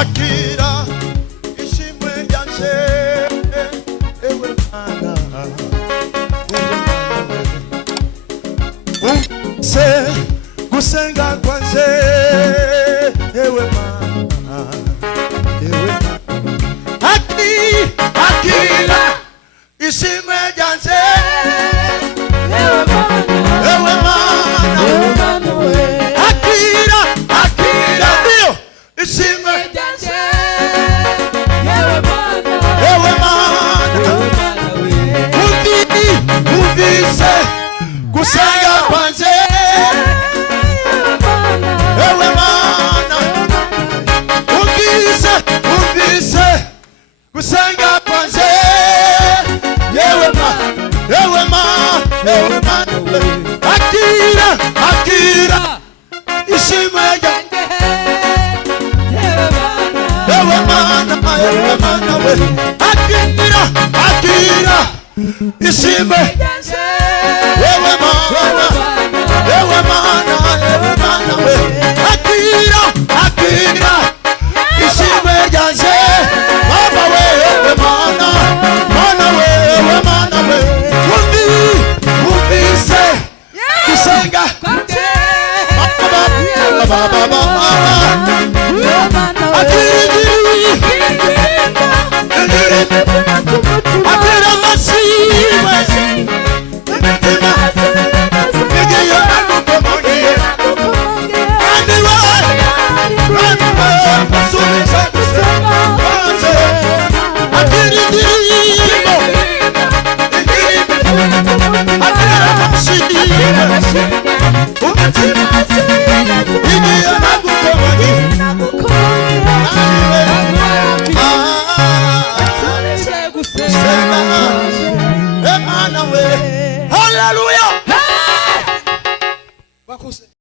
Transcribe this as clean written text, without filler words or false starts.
Akira, Ishimwe Ryanjye, Yewe Mana, se gusenga kwanjye, Yewe Mana, Yewe Mana. Akira, Ishimwe Ryanjye, Yewe Mana, Yewe Mana, Akira, Dio, Ishimwe. Kusenga kwanjye, Yewe Mana, umvise kusenga kwanjye, Yewe Mana, Yewe Mana, Yewe Mana. Akira, Ishimwe Ryanjye, Yewe Mana, Yewe Mana we. Akira, Ishimwe Ryanjye, Yewe Mana, Yewe Mana, Yewe Mana we. Akira, Ishimwe Ryanjye, Mama we, Yewe Mana, Mana we, Yewe Mana we. Umvise kusenga kwanjye, Akira masiwe, Hallelujah.